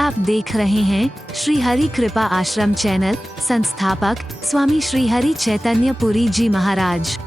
आप देख रहे हैं श्री हरि कृपा आश्रम चैनल। संस्थापक स्वामी श्री हरि चैतन्य पुरी जी महाराज।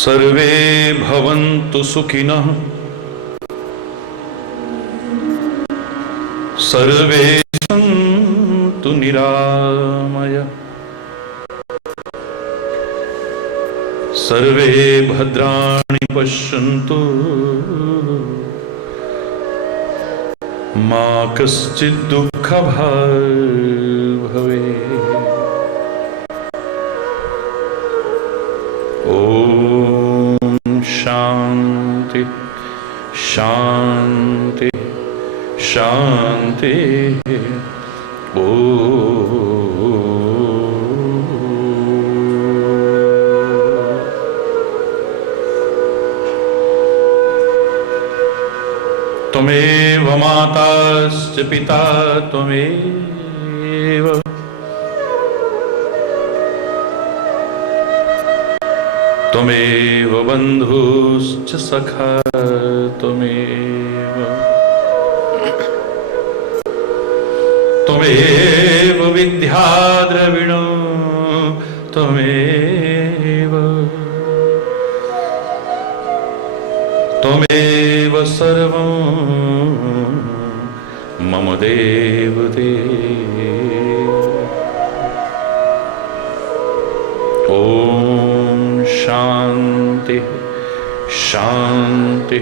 सर्वे भवन्तु सुखिनः, सर्वे सन्तु निरामया, सर्वे भद्राणि पश्यन्तु मा कश्चित् दुःखभाग् भवेत्। शांति शांति शांति। ओ त्वमेव माताश्च पिता त्वमेव, त्वमेव बन्धुश्च सखा त्वमेव, त्वमेव विद्या द्रविणो त्वमेव, त्वमेव सर्वं मम देव देव। ओम शांति शांति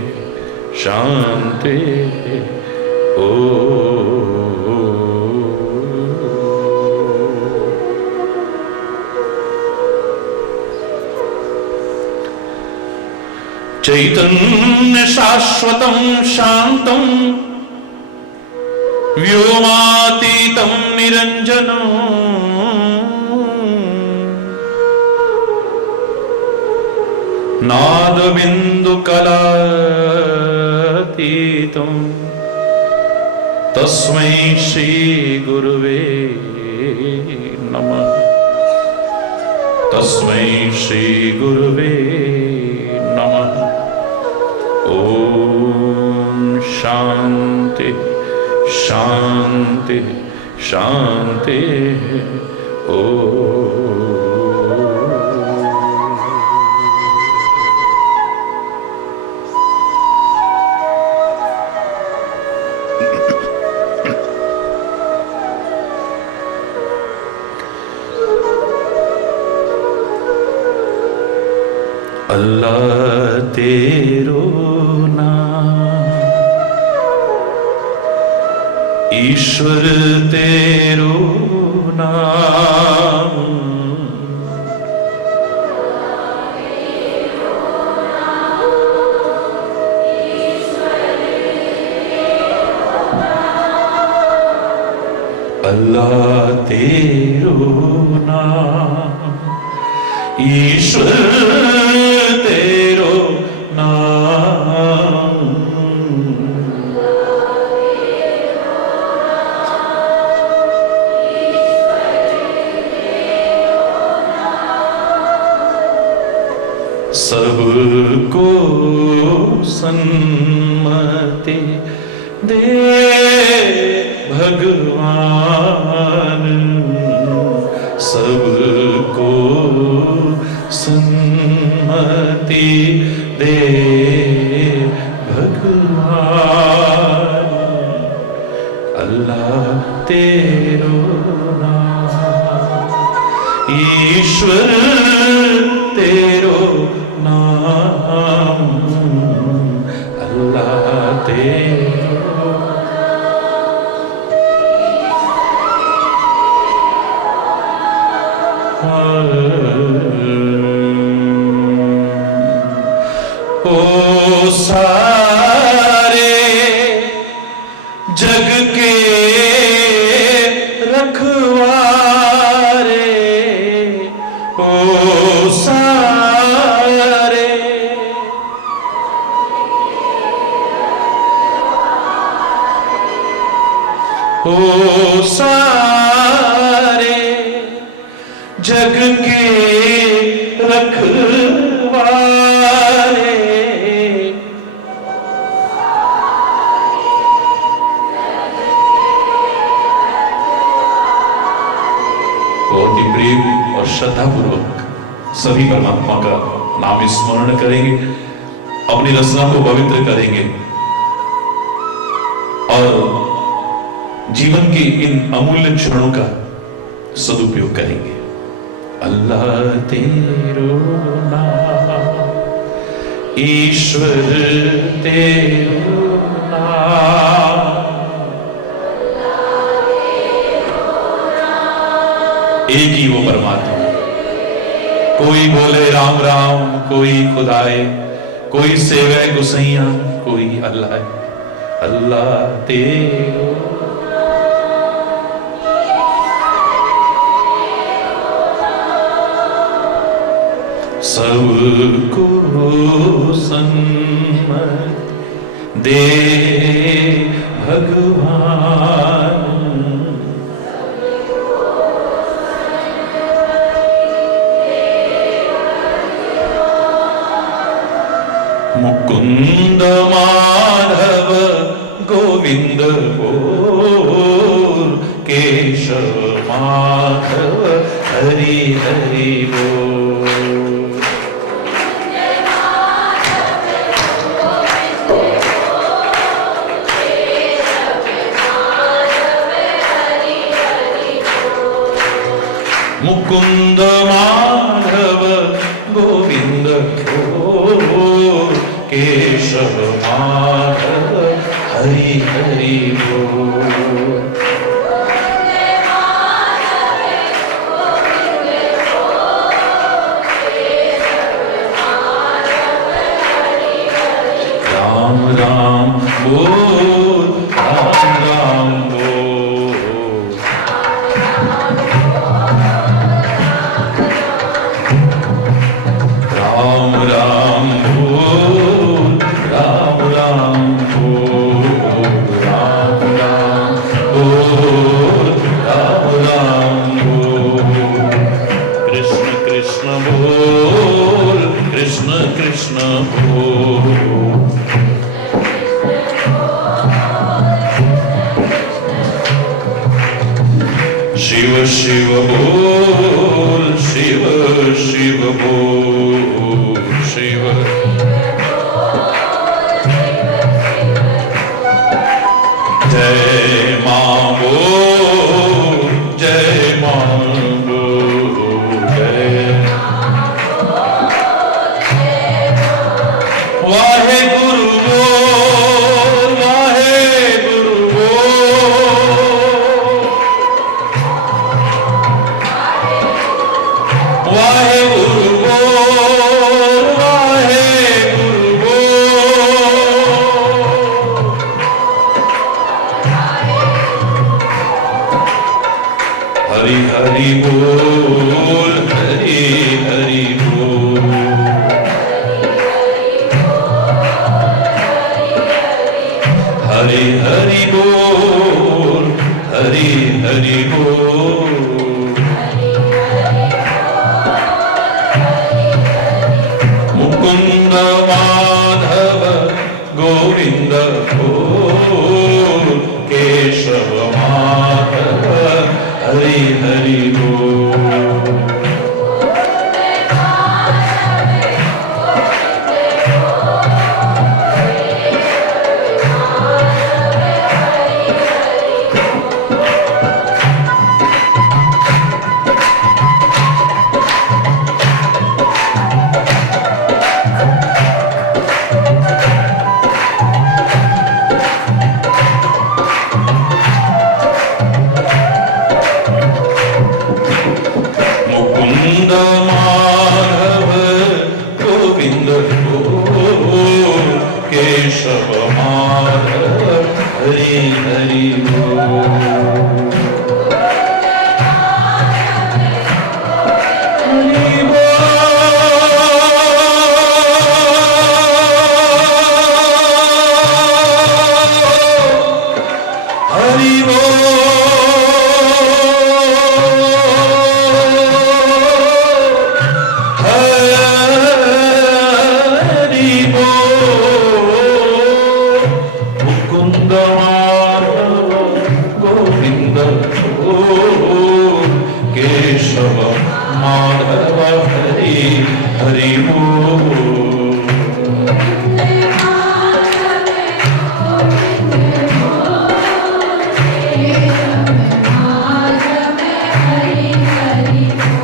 शांति। ओ चैतन्य शाश्वतं शांतं व्योमातीतं निरंजनं नादबिन्दुकलातीतं तस्मै श्री गुरुवे नमः, तस्मै श्री गुरुवे नमः। ओम शांति शांति शांति। ओ अल्लाह तेरो नाम, ईश्वर तेरो नाम, अल्लाह तेरो नाम, ईश्वर तेरो नाम, सबको सन्मति दे भगवान सबको सन्मति दे भगवान। अल्लाह तेरो नाम, ईश्वर तेरो नाम, अल्लाह तेरो। ओ सारे जग के रखवारे, ओ सारे ओ सारे जग के रखवारे, बहुत ही प्रेम और श्रद्धा पूर्वक सभी परमात्मा का नाम स्मरण करेंगे, अपनी रचना को पवित्र करेंगे और जीवन के इन अमूल्य क्षणों का सदुपयोग करेंगे। अल्लाह तेरो नाम, ईश्वर तेरो नाम, एक ही वो परमात्मा। कोई बोले राम राम, कोई खुदाए, कोई सेवे गुसैया, कोई अल्लाह। अल्लाह तेरो सबको सन्मति दे भगवान। मुकुंद माधव गोविंद बोल, केशव माधव हरि हरि बोल। मुकुंद माधव गोविंद बोल, केशव माधव हरि हरि बोल। राम राम बोल, राम राम बोल, राम राम बोल, राम राम बोल, राम राम बोल, राम राम बोल। कृष्ण कृष्ण बोल, कृष्ण कृष्ण बोल, शिव शिव बोल, शिव शिव बोल, शिव। जय मां बोल, जय मां बोल, जय। वाहे गुरु बोल, वाहे गुरु बोल, वाहे गुरु बोल, वाहे गुरु बोल। हरि हरि बोल, हरि हरि बोल, हरि हरि बोल, हरि हरि बोल। मुकुंद माधव गोविंद बोल, केशव हरि हरि बोल। केशव माधव हरि हरि बोल।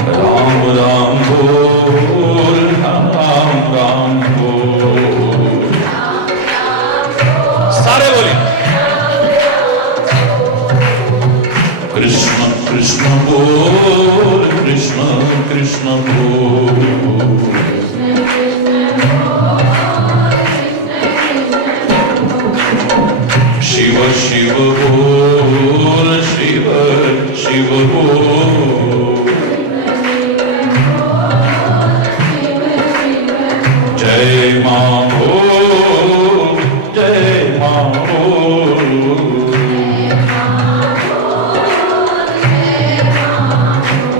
राम राम बोल, राम राम बोल। सारे बोले कृष्ण कृष्ण बोल, कृष्ण कृष्ण बोल। शिव शिव बोल, शिव शिव बोल। जय मां बोल, जय मां बोल।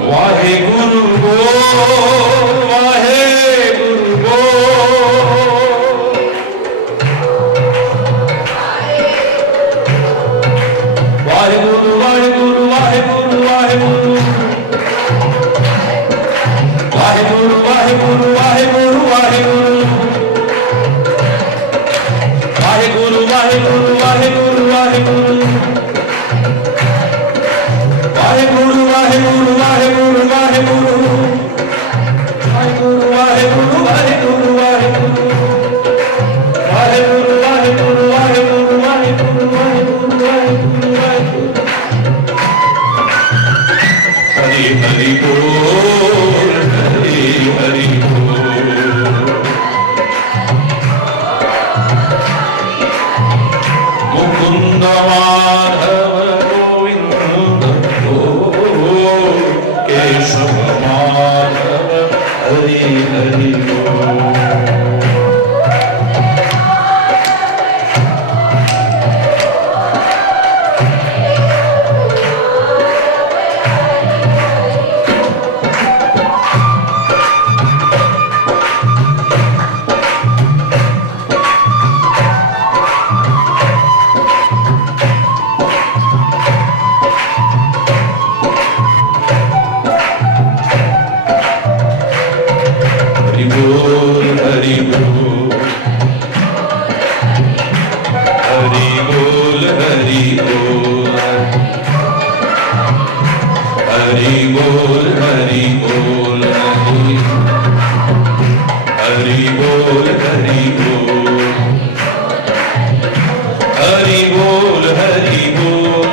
वाहे गुरु बोल, वाहे गुरु बोल। वाहे गुरु, वाहे गुरु, वाहे गुरु, वाहे गुरु। वाहे गुरु, वाहे गुरु, वाहे गुरु, वाहे गुरु। वाहे गुरु, वाहे गुरु, वाहे गुरु, वाहे गुरु। वाहे गुरु, वाहे गुरु, वाहे गुरु, वाहे गुरु। वाहे गुरु, वाहे गुरु, वाहे गुरु, वाहे गुरु। वाहे गुरु, वाहे गुरु, वाहे गुरु, वाहे गुरु, वाहे गुरु, वाहे गुरु, वाहे गुरु। हरि हरि बोल, हरि हरि बोल। मुकुंद माधव गोविंद बोल, केशव माधव हरि हरि बोल। हरि बोल, हरि बोल। हरि बोल, हरि बोल। हरि बोल, हरि बोल। हरि बोल, हरि बोल। हरि बोल, हरि बोल।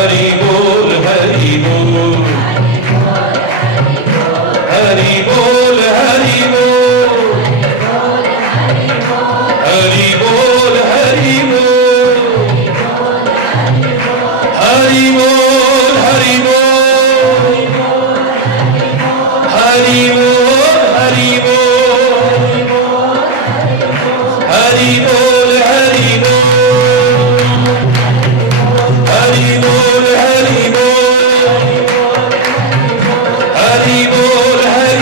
हरि बोल, हरि बोल। हरि बोल, हरि बोल। हरि बोल, हरि बोल। हरि बोल, हरि बोल। हरि बोल, हरि बोल। हरि बोल, हरि बोल। हरि बोल, हरि बोल। हरि बोल, हरि बोल। हरि बोल, हरि बोल।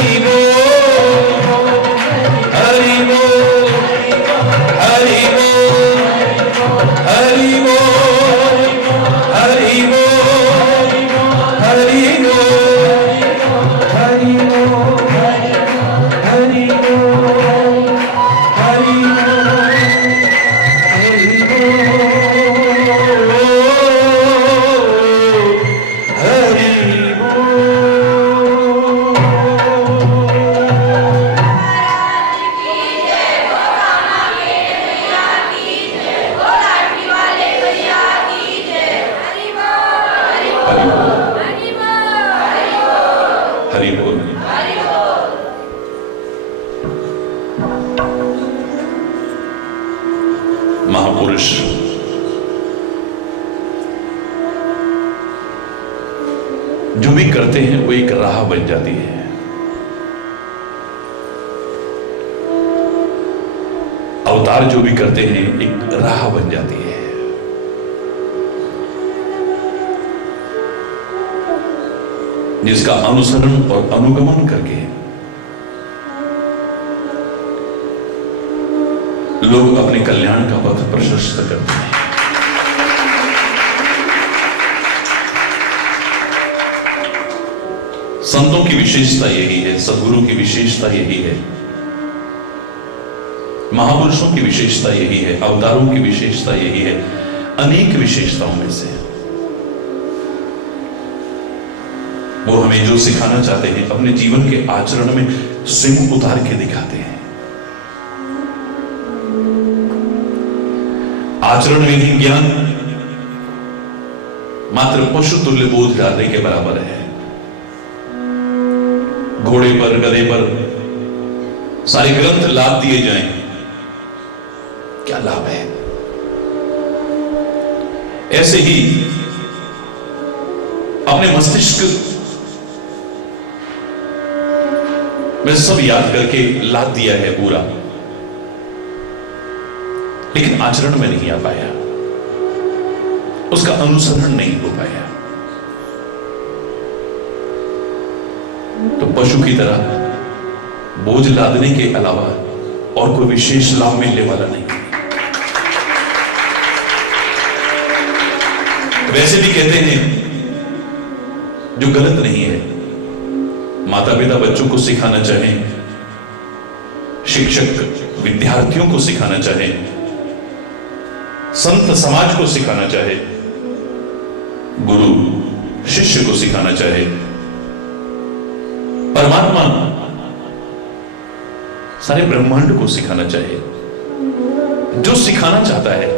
हरि बोल, हरि बोल। हरि बोल, हरि बोल। हरि बोल, हरि बोल। हरि बोल। महापुरुष जो भी करते हैं वो एक राह बन जाती है। अवतार जो भी करते हैं एक राह बन जाती है। जिसका अनुसरण और अनुगमन करके लोग अपने कल्याण का पथ प्रशस्त करते हैं। संतों की विशेषता यही है, सद्गुरु की विशेषता यही है, महापुरुषों की विशेषता यही है, अवतारों की विशेषता यही है। अनेक विशेषताओं में से वो हमें जो सिखाना चाहते हैं अपने जीवन के आचरण में स्वयं उतार के दिखाते हैं। आचरण में ज्ञान मात्र पशु तुल्य बोध डालने के बराबर है। घोड़े पर गधे पर सारे ग्रंथ लाद दिए जाएं, क्या लाभ है? ऐसे ही अपने मस्तिष्क में सब याद करके लाद दिया है पूरा, लेकिन आचरण में नहीं आ पाया, उसका अनुसरण नहीं हो पाया, तो पशु की तरह बोझ लादने के अलावा और कोई विशेष लाभ मिलने वाला नहीं। वैसे भी कहते हैं जो गलत नहीं है, माता पिता बच्चों को सिखाना चाहें, शिक्षक विद्यार्थियों को सिखाना चाहे, संत समाज को सिखाना चाहे, गुरु शिष्य को सिखाना चाहे, परमात्मा सारे ब्रह्मांड को सिखाना चाहे, जो सिखाना चाहता है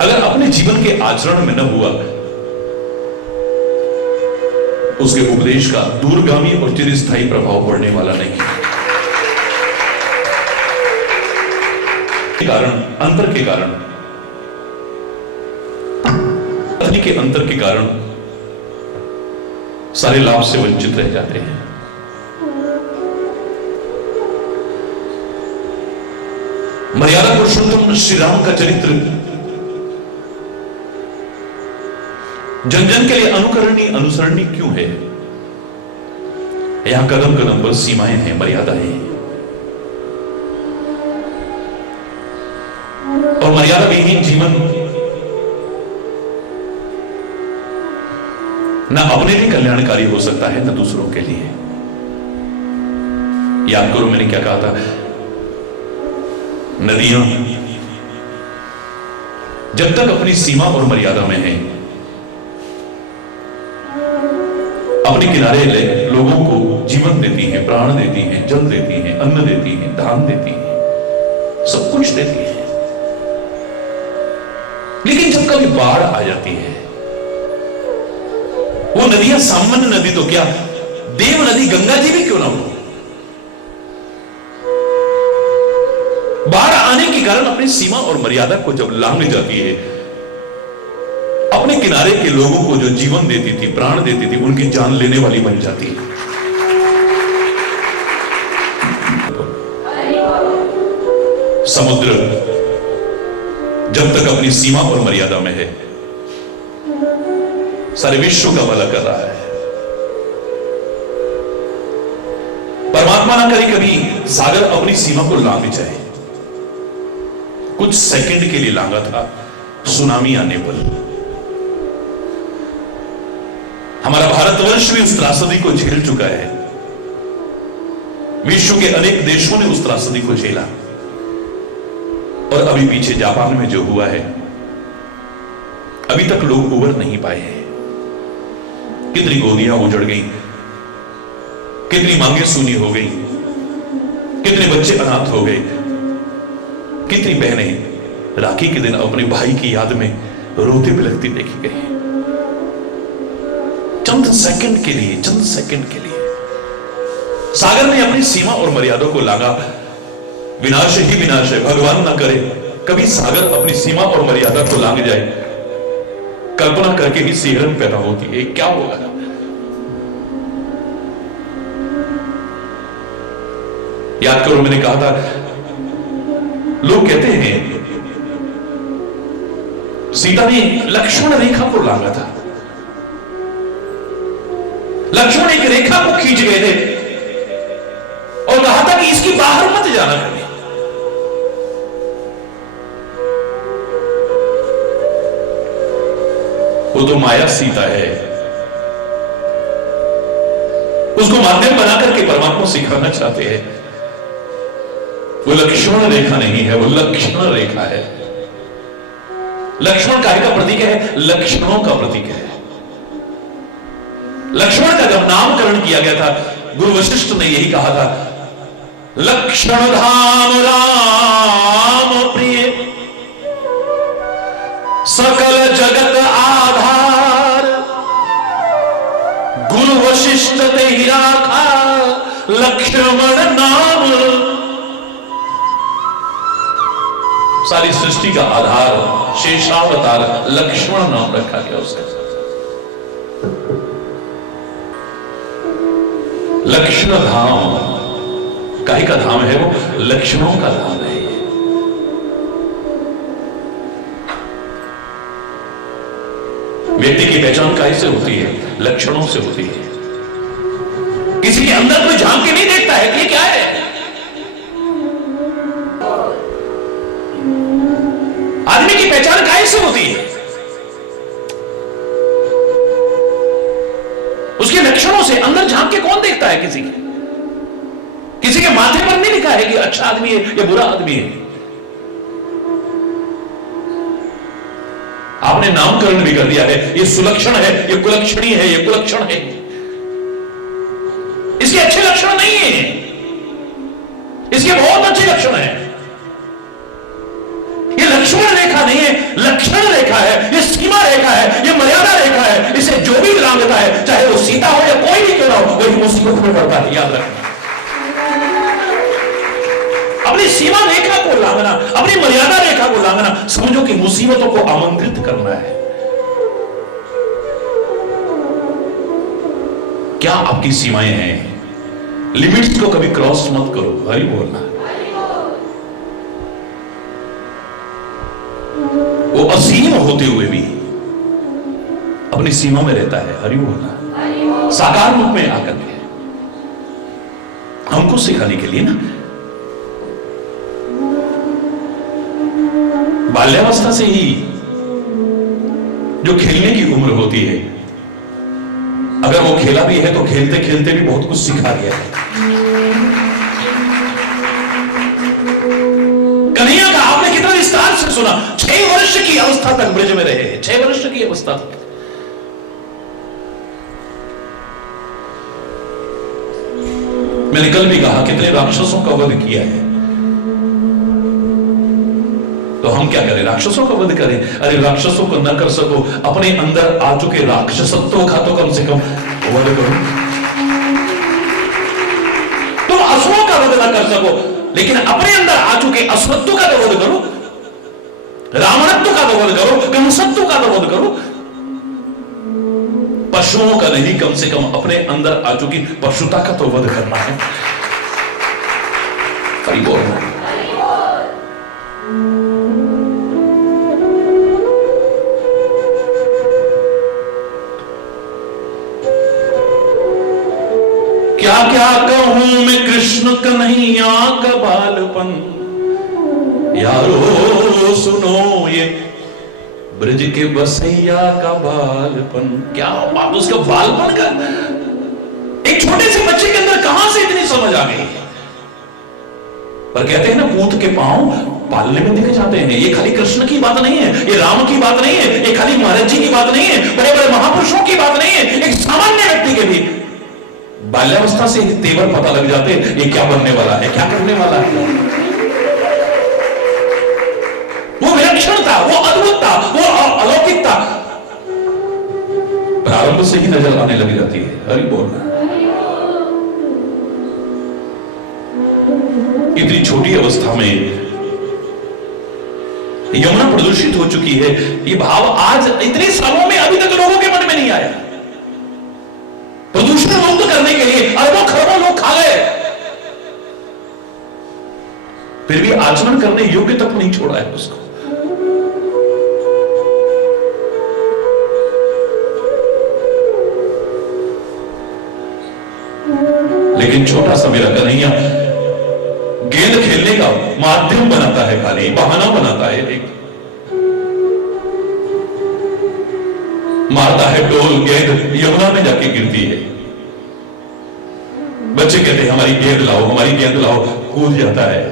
अगर अपने जीवन के आचरण में न हुआ, उसके उपदेश का दूरगामी और चिरस्थायी प्रभाव पड़ने वाला नहीं है। अंतर के कारण के अंतर के कारण सारे लाभ से वंचित रह जाते हैं। मर्यादा पुरुषोत्तम श्री राम का चरित्र जन जन के लिए अनुकरणीय अनुसरणीय क्यों है? यहां कदम कदम पर सीमाएं हैं, मर्यादाएं हैं, और मर्यादा विहीन जीवन न अपने लिए कल्याणकारी हो सकता है न दूसरों के लिए। याद करो मैंने क्या कहा था, नदियां जब तक अपनी सीमा और मर्यादा में हैं, अपने किनारे लोगों को जीवन देती हैं, प्राण देती हैं, जल देती हैं, अन्न देती हैं, धान देती हैं, सब कुछ देती हैं। लेकिन जब कभी बाढ़ आ जाती है, वो नदियां सामान्य नदी तो क्या, देव नदी गंगा जी भी क्यों ना हो, बाढ़ आने के कारण अपनी सीमा और मर्यादा को जब लांघ जाती है, अपने किनारे के लोगों को जो जीवन देती थी, प्राण देती थी, उनकी जान लेने वाली बन जाती है। समुद्र जब तक अपनी सीमा और मर्यादा में है, सारे विश्व का भला कर रहा है। परमात्मा ना करे कभी सागर अपनी सीमा को लांघ जाए। कुछ सेकंड के लिए लांघा था सुनामी आने पर। हमारा भारतवर्ष भी उस त्रासदी को झेल चुका है, विश्व के अनेक देशों ने उस त्रासदी को झेला, और अभी पीछे जापान में जो हुआ है, अभी तक लोग उबर नहीं पाए हैं। कितनी गोदियां उजड़ गई, कितनी मांगें सूनी हो गई, कितने बच्चे अनाथ हो गए, कितनी बहनें राखी के दिन अपने भाई की याद में रोती बिलखती देखी गई। चंद सेकंड के लिए, चंद सेकंड के लिए सागर ने अपनी सीमा और मर्यादा को लांघा। विनाश ही विनाश है, भगवान ना करे कभी सागर अपनी सीमा और मर्यादा को लांघ जाए, कल्पना करके ही सिहरन पैदा होती है, क्या होगा। याद करो, मैंने कहा था, लोग कहते हैं सीता ने लक्ष्मण रेखा को लांघा था। लक्ष्मण एक रेखा को खींच गए थे और कहा था कि इसकी बाहर मत जाना कभी। वो तो माया सीता है, उसको माध्यम बना करके परमात्मा सिखाना चाहते हैं। वो लक्ष्मण रेखा नहीं है, वो लक्षण रेखा है। लक्ष्मण कार्य का प्रतीक है, लक्षणों का प्रतीक है। लक्ष्मण का जब नामकरण किया गया था, गुरु वशिष्ठ ने यही कहा था, लक्ष्मण धाम राम प्रिय, सकल जगत आधार, गुरु वशिष्ठ ते ही राखा लक्ष्मण नाम। सारी सृष्टि का आधार, शेषावतार लक्ष्मण नाम रखा गया उसका। लक्ष्मण धाम, काहे का धाम है वो? लक्ष्मणों का धाम है। व्यक्ति की पहचान काहे से होती है? लक्षणों से होती है। किसी के अंदर कोई झांक के नहीं देखता है कि ये क्या है। आदमी की पहचान काहे से होती है? उसके लक्षणों से। अंदर झांक के कौन देखता है? किसी के माथे पर नहीं लिखा है कि अच्छा आदमी है या बुरा आदमी है। आपने नामकरण भी कर दिया है, ये सुलक्षण है, ये कुलक्षणी है, ये कुलक्षण है। इसके अच्छे लक्षण नहीं है, इसके बहुत अच्छे लक्षण है। ये लक्ष्मण रेखा नहीं है, लक्षण रेखा है, ये सीमा रेखा है, ये मर्यादा रेखा है। इसे जो भी लांघता है, चाहे वो सीता हो या कोई भी क्यों ना हो, वही मुसीबत में पड़ता है। याद रखना, अपनी सीमा रेखा को लांघना, अपनी मर्यादा रेखा को लांघना, समझो कि मुसीबतों को आमंत्रित करना है। क्या आपकी सीमाएं हैं? लिमिट्स को कभी क्रॉस मत करो। हरि बोलना। वो असीम होते हुए भी अपनी सीमा में रहता है। हरि बोलना। साकार रूप में आकर के हमको सिखाने के लिए ना, बाल्यावस्था से ही जो खेलने की उम्र होती है, अगर वो खेला भी है तो खेलते खेलते भी बहुत कुछ सिखा दिया है। कन्हैया का आपने कितना विस्तार से सुना। 6 वर्ष की अवस्था तक ब्रज में रहे, 6 वर्ष की अवस्था तक। मैंने कल भी कहा कितने राक्षसों का वध किया है, तो हम क्या करें? राक्षसों का वध करें? अरे राक्षसों को न कर सको, अपने अंदर आ चुके राक्षसत्व का तो कम से कम वध करो। तुम असुरों का वध न कर सको, लेकिन अपने अंदर आ चुके असुरत्व का तो वध करो, रावणत्व का तो वध करो, कंसत्व का तो वध करो। पशुओं का नहीं, कम से कम अपने अंदर आ चुकी पशुता का तो वध करना है। हरि बोल। क्या क्या कहूं मैं कृष्ण कन्हैया का बालपन, यारो सुनो ये ब्रज के बसैया का बालपन। क्या बात, उसका बालपन का एक छोटे से बच्चे के अंदर कहां से इतनी समझ आ गई। पर कहते हैं ना, पूत के पांव पालने में दिखे जाते हैं। ये खाली कृष्ण की बात नहीं है, ये राम की बात नहीं है, ये खाली महाराज जी की बात नहीं है, बड़े बड़े महापुरुषों की बात नहीं है। एक सामान्य व्यक्ति के भी बाल्यावस्था से तेवर पता लग जाते हैं, ये क्या बनने वाला है, क्या करने वाला है। वो विलक्षणता, वो अद्भुतता, वो अलौकिकता प्रारंभ से ही नजर आने लग जाती है। हरि बोलना। इतनी छोटी अवस्था में यमुना प्रदूषित हो चुकी है, ये भाव आज इतने सालों में अभी तक लोगों के मन में नहीं आया। प्रदूषण मुक्त करने के लिए अरबों खरबों लोग खा गए, फिर भी आचरण करने योग्य तक नहीं छोड़ा है उसको। लेकिन छोटा सा मेरा कन्हैया गेंद खेलने का माध्यम बनाता है, खाली बहाना बनाता है, एक मारता है डोल, गेंद यमुना में जाके गिरती है। बच्चे कहते हैं हमारी गेंद लाओ, हमारी गेंद लाओ, कूद जाता है।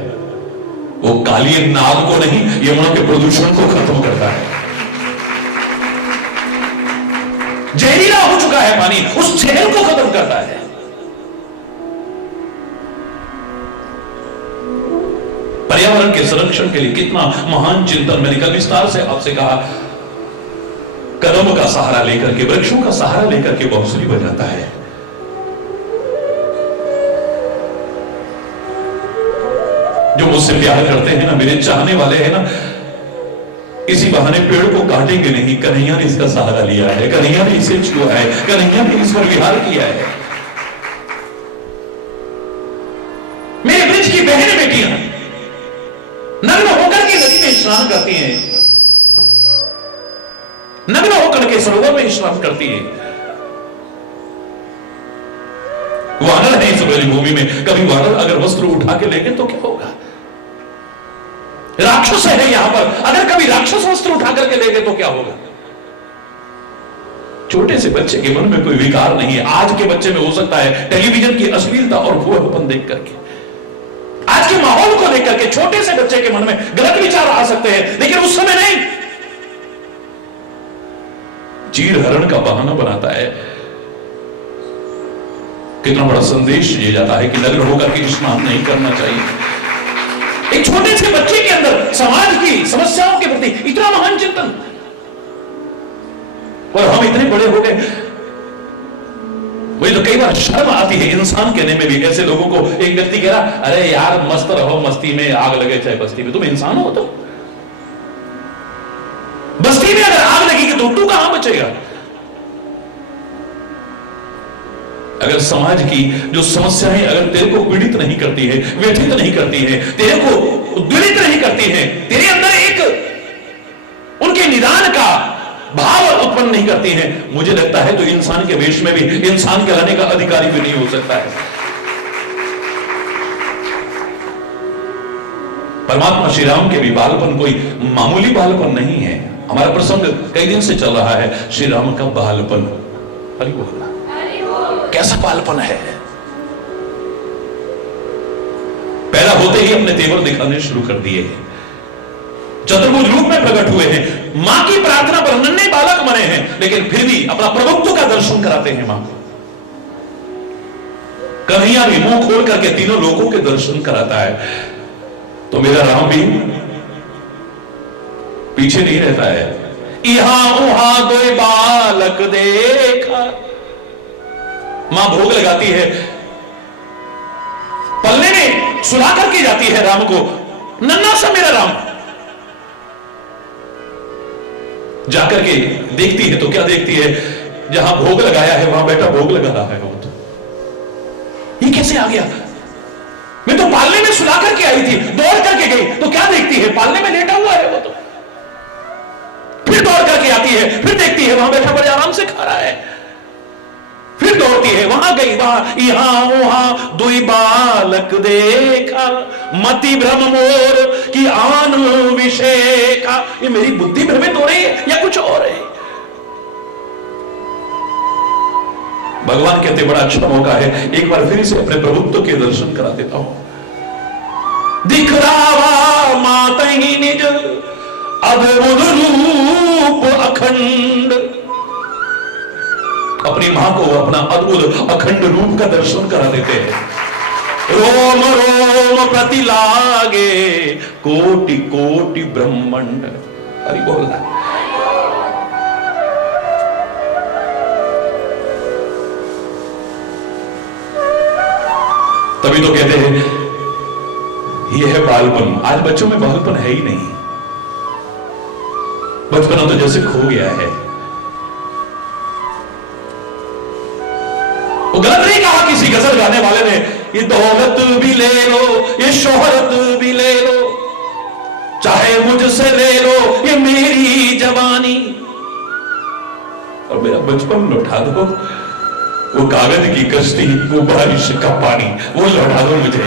वो काली नाग को नहीं, यमुना के प्रदूषण को खत्म करता है। जहरीला हो चुका है पानी, उस जहर को खत्म करता है। पर्यावरण के संरक्षण के लिए कितना महान चिंतन मैंने कल विस्तार से आपसे कहा। कदम का सहारा लेकर के, वृक्षों का सहारा लेकर के बांसुरी बजाता है। जो मुझसे प्यार करते हैं ना, मेरे चाहने वाले हैं ना, इसी बहाने पेड़ को काटेंगे नहीं। कन्हैया ने इसका सहारा लिया है, कन्हैया ने इसे छुआ है, कन्हैया ने इस पर विहार किया है। मेरे ब्रज की बहन बेटियां नग्न होकर के नदी में स्नान करती हैं, नग्न होकर के सरोवर में स्नान करती हैं। वानर है इस ब्रज भूमि में, कभी वानर अगर वस्त्र उठा के लेंगे तो क्या होगा? राक्षस है यहां पर, अगर कभी राक्षस वस्त्र उठा करके लेंगे तो क्या होगा? छोटे से बच्चे के मन में कोई विकार नहीं है। आज के बच्चे में हो सकता है टेलीविजन की अश्लीलता और भूलपन देख करके, आज के माहौल को लेकर के छोटे से बच्चे के मन में गलत विचार आ सकते हैं, लेकिन उस समय नहीं। चीर हरण का बहाना बनाता है। कितना बड़ा संदेश ये जाता है कि नग्न होकर के स्नान नहीं करना चाहिए। एक छोटे से बच्चे के अंदर समाज की समस्याओं के प्रति इतना महान चिंतन, और हम इतने बड़े हो गए। वही तो कई बार शर्म आती है इंसान कहने में भी। ऐसे लोगों को एक व्यक्ति कह रहा, अरे यार मस्त रहो, मस्ती में आग लगे चाहे बस्ती में, तुम इंसान हो? तो बस्ती में अगर आग लगेगी तो तू कहां बचेगा? अगर समाज की जो समस्याएं अगर तेरे को पीड़ित नहीं करती है, व्यथित नहीं करती है, तेरे को उद्वेलित नहीं करती है, तेरे अंदर एक उनके निदान का भाव उत्पन्न नहीं करती है, मुझे लगता है तो इंसान के वेश में भी इंसान कहलाने का अधिकारी भी नहीं हो सकता है। परमात्मा श्री राम के भी बालपन कोई मामूली बालपन नहीं है। हमारा प्रसंग कई दिन से चल रहा है श्री राम का बालपन। हरि बोल, कैसा बालपन है। पैदा होते ही अपने तेवर दिखाने शुरू कर दिए, चतुर्भुज रूप में प्रकट हुए हैं, मां की प्रार्थना पर नन्हे बालक बने हैं, लेकिन फिर भी अपना प्रभुत्व का दर्शन कराते हैं मां को। कन्हैया भी मुंह खोल करके तीनों लोगों के दर्शन कराता है। तो मेरा राम भी पीछे नहीं रहता है। यहां उहां दो बालक देखा, मां भोग लगाती है, पल्ले में सुला करके जाती है राम को। नन्हा सा मेरा राम जाकर के देखती है तो क्या देखती है? जहां भोग लगाया है वहां बेटा भोग लगा रहा है। वो तो ये कैसे आ गया? मैं तो पालने में सुला करके आई थी, दौड़ करके गई तो क्या देखती है? पालने में लेटा हुआ है वो तो। फिर दौड़ करके आती है, फिर देखती है वहां बैठा बड़े आराम से खा रहा है, फिर दौड़ती है, वहां गई, वहां यहां वहां दुई बालक देखा, मति भ्रम मोर की आन विषय का। ये मेरी बुद्धि भ्रमित हो रही है या कुछ और है? भगवान कहते बड़ा अच्छा मौका है, एक बार फिर से अपने प्रभुत्व के दर्शन करा देता हूं। दिखलावा माता ही निज अद्भुत रूप अखंड, अपनी मां को अपना अद्भुत अखंड रूप का दर्शन करा देते हैं। रोम रोम प्रति लागे कोटि कोटि ब्रह्मांड। हरि बोल रहा है। तभी तो कहते हैं यह है बालपन। आज बच्चों में बालपन है ही नहीं। बचपना तो जैसे खो गया है। वो गलत नहीं कहा किसी गजल गाने वाले ने, ये दौलत भी ले लो, ये शोहरत भी ले लो, चाहे मुझसे ले लो ये मेरी जवानी, और मेरा बचपन लौटा दो, वो कागज की कश्ती, वो बारिश का पानी, वो लौटा दो मुझे।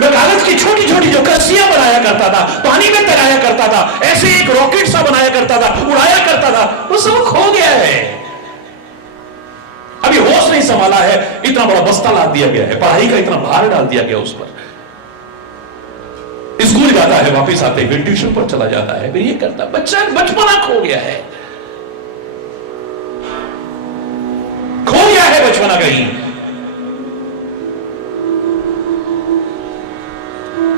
मैं कागज की छोटी छोटी जो कश्तियां बनाया करता था, पानी में तैराया करता था, ऐसे एक रॉकेट सा बनाया करता था, उड़ाया करता था, वो सब खो गया है। अभी होश नहीं संभाला है, इतना बड़ा बस्ता लाद दिया गया है, पढ़ाई का इतना भार डाल दिया गया उस पर। स्कूल जाता है, वापस आते हुए ट्यूशन पर चला जाता है, फिर ये करता, बच्चा बचपना खो गया है, खो गया है बचपना कहीं।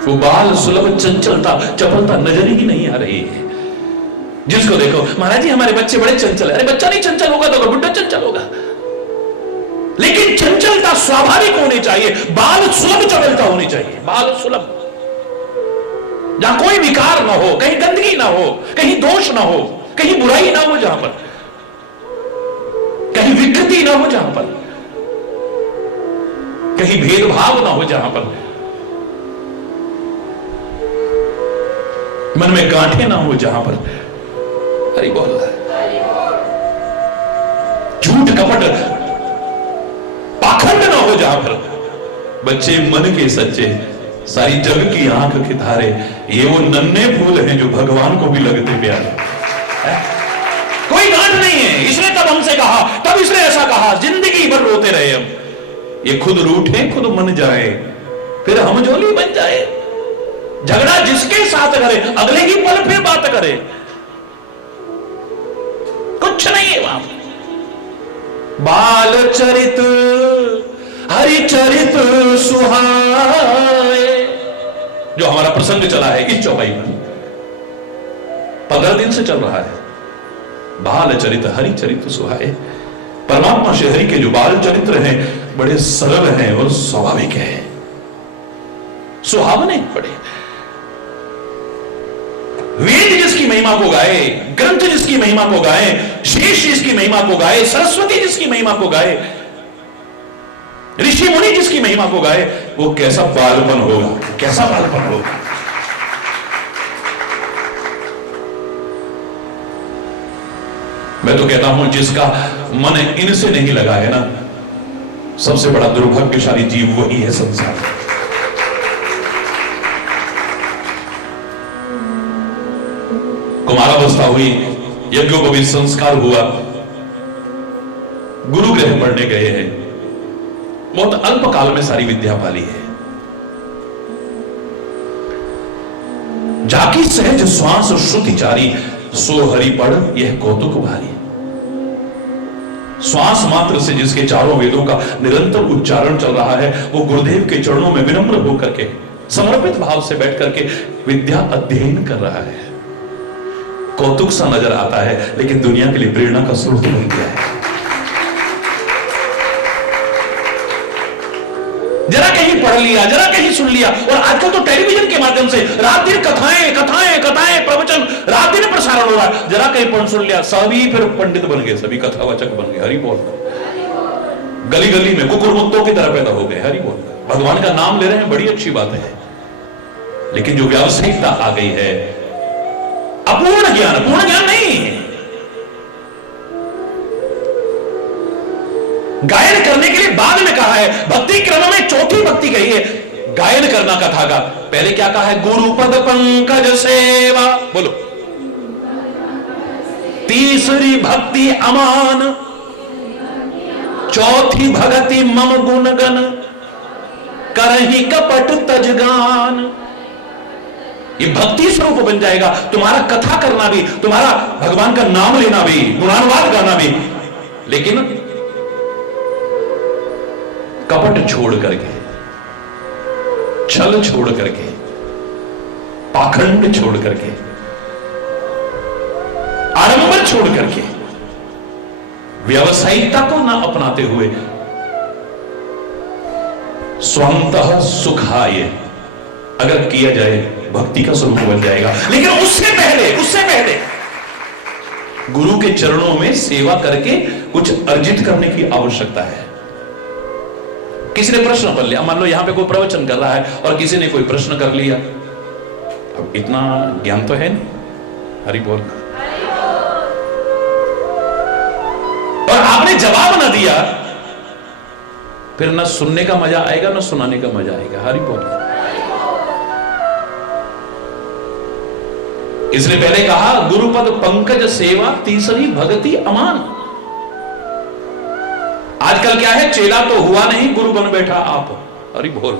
वो बाल सुलभ चंचलता, चपलता नजर ही नहीं आ रही है। जिसको देखो, महाराज जी हमारे बच्चे बड़े चंचल है। अरे बच्चा नहीं चंचल होगा तो बुढ़ा चंचल होगा, लेकिन चंचलता स्वाभाविक होनी चाहिए, बाल सुलभ चपलता होनी चाहिए, बाल सुलभ, जहां कोई विकार ना हो, कहीं गंदगी ना हो, कहीं दोष ना हो, कहीं बुराई ना हो, जहां पर कहीं विकृति ना हो, जहां पर कहीं भेदभाव ना हो, जहां पर मन में गांठें ना हो, जहां पर हरि बोल रहा है, झूठ कपट पाखंड ना हो, जहां पर बच्चे मन के सच्चे, सारी जग की आंख के तारे, ये वो नन्हे फूल हैं जो भगवान को भी लगते प्यारे। कोई गांठ नहीं है, इसने तब हमसे कहा, तब इसने ऐसा कहा, जिंदगी भर रोते रहे हम। ये खुद रूठे खुद मन जाए, फिर हम जोली बन जाए। झगड़ा जिसके साथ करे, अगले ही पल फिर बात करे, कुछ नहीं है वहां। बाल चरित हरि चरित सुहाए, जो हमारा प्रसंग चला है इस चौपाई में, 15 दिन से चल रहा है। बाल चरित हरि चरित सुहाए, परमात्मा श्री हरि के जो बाल चरित्र हैं बड़े सरल हैं और स्वाभाविक हैं, सुहावने बड़े। वेद जिसकी महिमा को गाए, ग्रंथ जिसकी महिमा को गाए, शेष जिसकी महिमा को गाए, सरस्वती जिसकी महिमा को गाए, ऋषि मुनि जिसकी महिमा को गाए, वो कैसा बालपन होगा, कैसा बालपन होगा। मैं तो कहता हूं जिसका मन इनसे नहीं लगा है ना, सबसे बड़ा दुर्भाग्यशाली जीव वही है संसार में। कुमारावस्था हुई, यज्ञोपवीत संस्कार हुआ, गुरु ग्रह पढ़ने गए हैं, बहुत अल्प काल में सारी विद्या पाली है। जाकी सहज श्वास श्रुति चारी, सो हरि पढ़ यह कौतुक भारी। श्वास मात्र से जिसके चारों वेदों का निरंतर उच्चारण चल रहा है, वो गुरुदेव के चरणों में विनम्र होकर के, समर्पित भाव से बैठ करके विद्या अध्ययन कर रहा है। कौतुक सा नजर आता है, लेकिन दुनिया के लिए प्रेरणा का स्रोत बन गया है। जरा कहीं पढ़ लिया, जरा कहीं सुन लिया, और आजकल तो टेलीविजन के माध्यम से रात दिन कथाएं कथाएं कथाएं प्रवचन रात दिन प्रसारण हो रहा है। जरा कहीं पढ़ सुन लिया, सभी फिर पंडित बन गए, सभी कथावाचक बन गए। हरि बोल, गली गली में कुकुरमुत्तों की तरह पैदा हो गए। हरि बोल, भगवान का नाम ले रहे हैं, बड़ी अच्छी बात है, लेकिन जो व्यावसायिकता आ गई है, अपूर्ण ज्ञान, पूर्ण ज्ञान नहीं है। गायन करने के लिए बाद में कहा है, भक्ति क्रम में चौथी भक्ति कही है, गायन करना कथा का। पहले क्या कहा है? गुरुपद पंकज सेवा, बोलो। तीसरी भक्ति अमान, चौथी भगति मम गुणगन, करही कपट तजगान। ये भक्ति स्वरूप बन जाएगा तुम्हारा, कथा करना भी, तुम्हारा भगवान का नाम लेना भी, गुणानुवाद गाना भी, लेकिन कपट छोड़ करके, छल छोड़ करके, पाखंड छोड़ करके, आडंबर छोड़ करके, व्यावसायिकता को ना अपनाते हुए स्वतः सुखाय अगर किया जाए, भक्ति का स्वरूप बन जाएगा। लेकिन उससे पहले गुरु के चरणों में सेवा करके कुछ अर्जित करने की आवश्यकता है। किसी ने प्रश्न कर लिया, मान लो यहां पे कोई प्रवचन कर रहा है और किसी ने कोई प्रश्न कर लिया, अब इतना ज्ञान तो है नहीं, हरि बोल, और आपने जवाब ना दिया, फिर ना सुनने का मजा आएगा ना सुनाने का मजा आएगा। हरि बोल। इसलिए पहले कहा गुरुपद पंकज सेवा तीसरी भगति अमान। आजकल क्या है, चेला तो हुआ नहीं, गुरु बन बैठा आप। हरि बोल।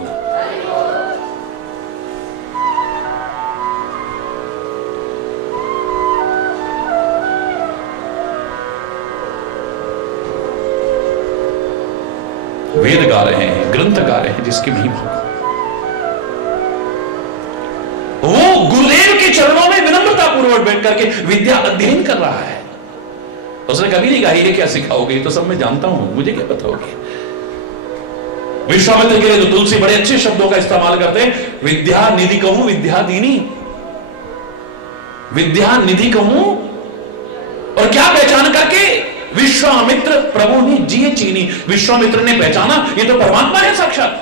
वेद गा रहे हैं, ग्रंथ गा रहे हैं जिसकी महिमा, वो गुरुदेव के चरणों में विनम्रता पूर्वक बैठ करके विद्या अध्ययन कर रहा है। उसने कभी नहीं कहा ये क्या सिखाओगे, तो सब मैं जानता हूं, मुझे क्या बताओगे। विश्वामित्र के लिए तो तुलसी बड़े अच्छे शब्दों का इस्तेमाल करते हैं, विद्या निधि कहूं विद्या दीनी, विद्या निधि कहूं, और क्या पहचान करके, विश्वामित्र प्रभु ने जिए चीनी। विश्वामित्र ने पहचाना ये तो परमात्मा है साक्षात,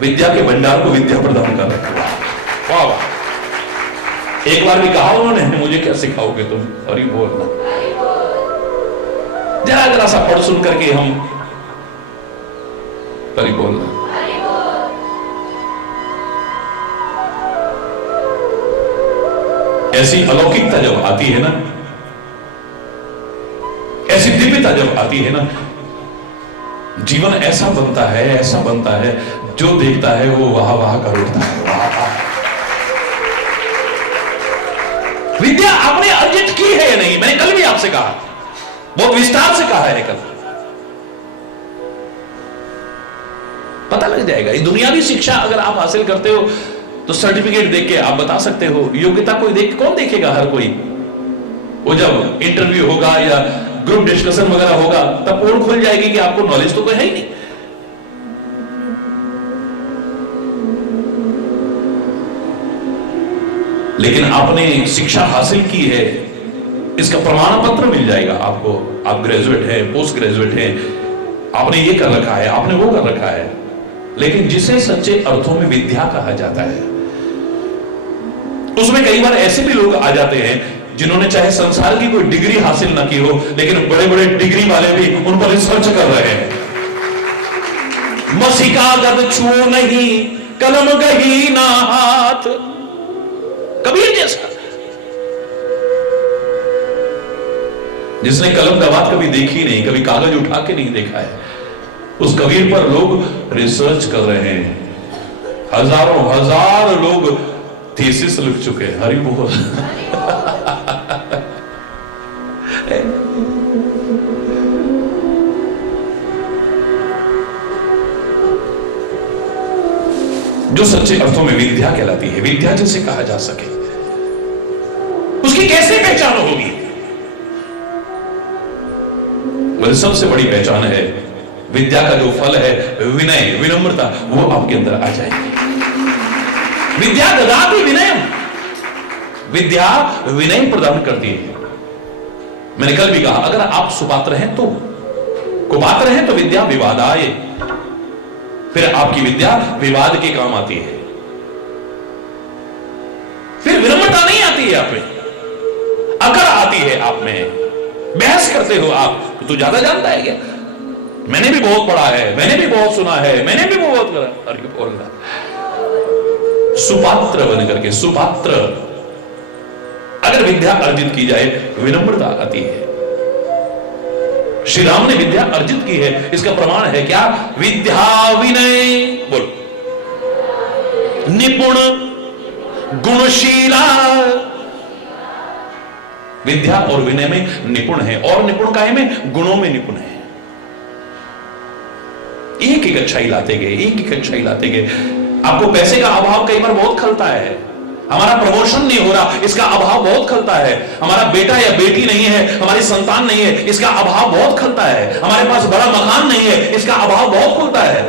विद्या के भंडार को विद्या प्रदान कर रखा। वाह वाह। एक बार भी कहा उन्होंने, मुझे क्या सिखाओगे तुम, हरि बोलना। जरा जरा सा पढ़ सुन करके हम हरि बोलना। ऐसी अलौकिकता जब आती है ना, ऐसी दिव्यता जब आती है ना, जीवन ऐसा बनता है, ऐसा बनता है, जो देखता है वो वाह वाह कर उठता है। वाह वाह। विद्या आपने अर्जित की है या नहीं, मैंने कल भी आपसे कहा, बहुत विस्तार से कहा है कल, पता लग जाएगा। ये दुनियावी शिक्षा अगर आप हासिल करते हो तो सर्टिफिकेट देख के आप बता सकते हो। योग्यता कोई देख, कौन देखेगा, हर कोई। वो जब इंटरव्यू होगा या ग्रुप डिस्कशन वगैरह होगा तब पोल खुल जाएगी कि आपको नॉलेज तो कोई है ही नहीं। लेकिन आपने शिक्षा हासिल की है, इसका प्रमाण पत्र मिल जाएगा आपको। आप ग्रेजुएट हैं, पोस्ट ग्रेजुएट हैं, आपने ये कर रखा है, आपने वो कर रखा है। लेकिन जिसे सच्चे अर्थों में विद्या कहा जाता है, उसमें कई बार ऐसे भी लोग आ जाते हैं जिन्होंने चाहे संसार की कोई डिग्री हासिल ना की हो, लेकिन बड़े बड़े डिग्री वाले भी उन पर रिसर्च कर रहे हैं। मसीका गद छू नहीं, कलम गही ना हाथ, कबीर जैसा, जिसने कलम का बात कभी देखी नहीं, कभी कागज उठा के नहीं देखा है, उस कबीर पर लोग रिसर्च कर रहे हैं। हजारों हजार लोग थीसिस लिख चुके हैं। हरि बोल। जो सच्चे अर्थों में विद्या कहलाती है, विद्या जिसे कहा जा सके, उसकी कैसे पहचान होगी? मुझे सबसे बड़ी पहचान है विद्या का जो फल है, विनय, विनम्रता, वो आपके अंदर आ जाएगी। विद्या ददाति विनयम, विद्या विनय प्रदान करती है। मैंने कल भी कहा, अगर आप सुपात्र हैं तो, कुपात्र हैं तो विद्या विवादाय, फिर आपकी विद्या विवाद के काम आती है। फिर विनम्रता नहीं आती है आप में, अगर आती है आप में, बहस करते हो आप, तो तू ज्यादा जानता है क्या, मैंने भी बहुत पढ़ा है, मैंने भी बहुत सुना है, मैंने भी बहुत करा। अरे बोलना, सुपात्र बन करके, सुपात्र अगर विद्या अर्जित की जाए, विनम्रता आती है। श्री राम ने विद्या अर्जित की है, इसका प्रमाण है क्या? विद्या विनय, बोल, निपुण गुणशीला, विद्या और विनय में निपुण है, और निपुण काहे में? गुणों में निपुण है। एक एक अच्छाई लाते गए, एक एक अच्छाई लाते गए। आपको पैसे का अभाव कई बार बहुत खलता है, हमारा प्रमोशन नहीं हो रहा, इसका अभाव बहुत खलता है। हमारा बेटा या बेटी नहीं है, हमारी संतान नहीं है, इसका अभाव बहुत खलता है। हमारे पास बड़ा मकान नहीं है, इसका अभाव बहुत खलता है।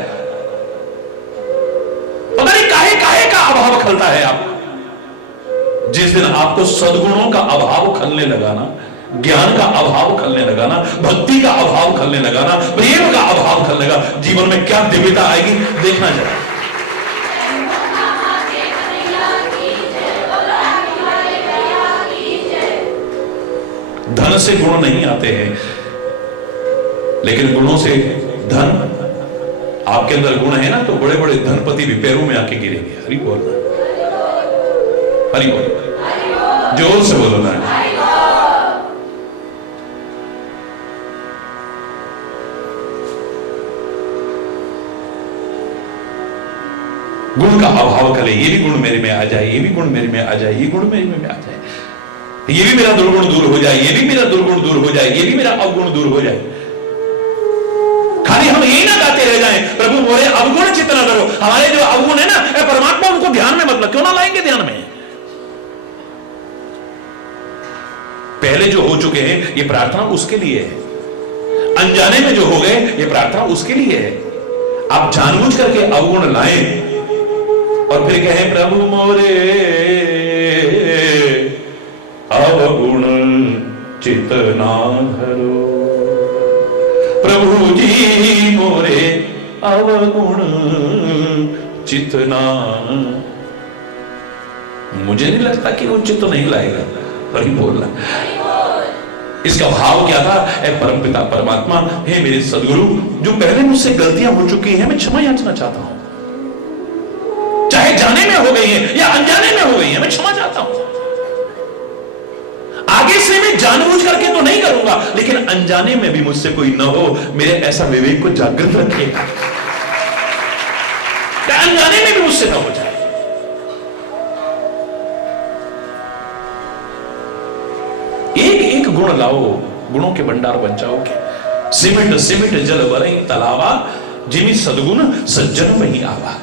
पता नहीं काहे काहे का अभाव खलता है आपको। जिस दिन आपको सद्गुणों का अभाव खलने लगा ना, ज्ञान का अभाव खलने लगा ना, भक्ति का अभाव खलने लगा ना, प्रेम का अभाव खलने लगा, जीवन में क्या दिव्यता आएगी देखना जरा। धन से गुण नहीं आते हैं, लेकिन गुणों से धन। आपके अंदर गुण है ना, तो बड़े बड़े धनपति भी पैरों में आके गिरेंगे। हरि बोल, हरि बोल, जोर से बोलो ना। गुण का अभाव करे, ये भी गुण मेरे में आ जाए, ये भी गुण मेरे में आ जाए, ये गुण मेरे में आ जाए, ये भी मेरा दुर्गुण दूर हो जाए, ये भी मेरा दुर्गुण दूर हो जाए, ये भी मेरा अवगुण दूर हो जाए। खाली हम यही ना गाते रह जाएं, प्रभु मोरे अवगुण चित्त न करो। हमारे जो अवगुण है ना, परमात्मा उनको ध्यान में मतलब क्यों ना लाएंगे ध्यान में। पहले जो हो चुके हैं, ये प्रार्थना उसके लिए है। अनजाने में जो हो गए, ये प्रार्थना उसके लिए है। आप जानबूझ करके अवगुण लाएं और फिर कहें प्रभु मोरे अवगुण चित्त ना धरो, प्रभु जी मोरे अवगुण चित्त ना। मुझे नहीं लगता कि वो चित्त नहीं लाएगा। वही बोलना, इसका भाव क्या था? परमपिता परमात्मा, हे मेरे सदगुरु, जो पहले मुझसे गलतियां हो चुकी हैं, मैं क्षमा याचना चाहता हूं। चाहे जाने में हो गई है या अनजाने में हो गई है, मैं क्षमा चाहता हूं। आगे से मैं जानबूझ करके तो नहीं करूंगा, लेकिन अनजाने में भी मुझसे कोई न हो, मेरे ऐसा विवेक को जागृत रखिएगा, अनजाने में भी मुझसे न हो जाए। एक एक गुण लाओ, गुणों के भंडार बन जाओगे। सिमट सिमट जल बरई तलावा, जिमी सदगुण सज्जन में ही आवा।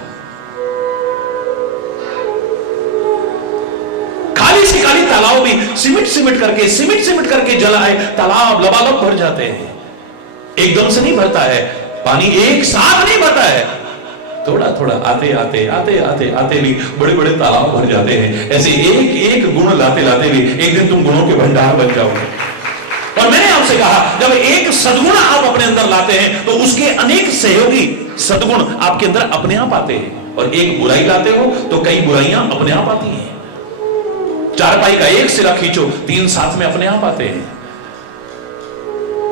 खाली से खाली तालाब भी सिमट सिमट करके जल आए, तालाब लबालब भर जाते हैं। एकदम से नहीं भरता है पानी, एक साथ नहीं भरता है, थोड़ा थोड़ा आते आते आते आते आते भी बड़े बड़े तालाब भर जाते हैं। ऐसे एक एक गुण लाते लाते भी एक दिन तुम गुणों के भंडार बन जाओगे। और मैंने आपसे कहा, जब एक सद्गुण आप अपने अंदर लाते हैं तो उसके अनेक सहयोगी सद्गुण आपके अंदर अपने आप आते हैं। और एक बुराई लाते हो तो कई बुराइयां अपने आप आती हैं। चारपाई का एक सिरा खींचो, तीन साथ में अपने आप आते हैं।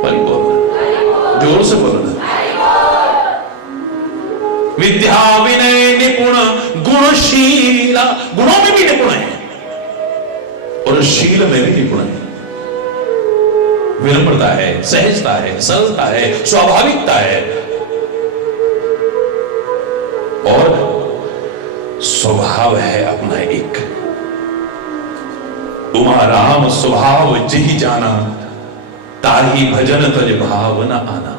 बोलना, जोर से बोलना। विद्या विनय निपुण गुणशीला, गुणों में भी निपुण है और शील में भी निपुण है। विनम्रता है, सहजता है, सरलता है, स्वाभाविकता है और स्वभाव है अपना एक। उमा राम स्वभाव जिहि जाना, ताहि भजन तज भाव न आना।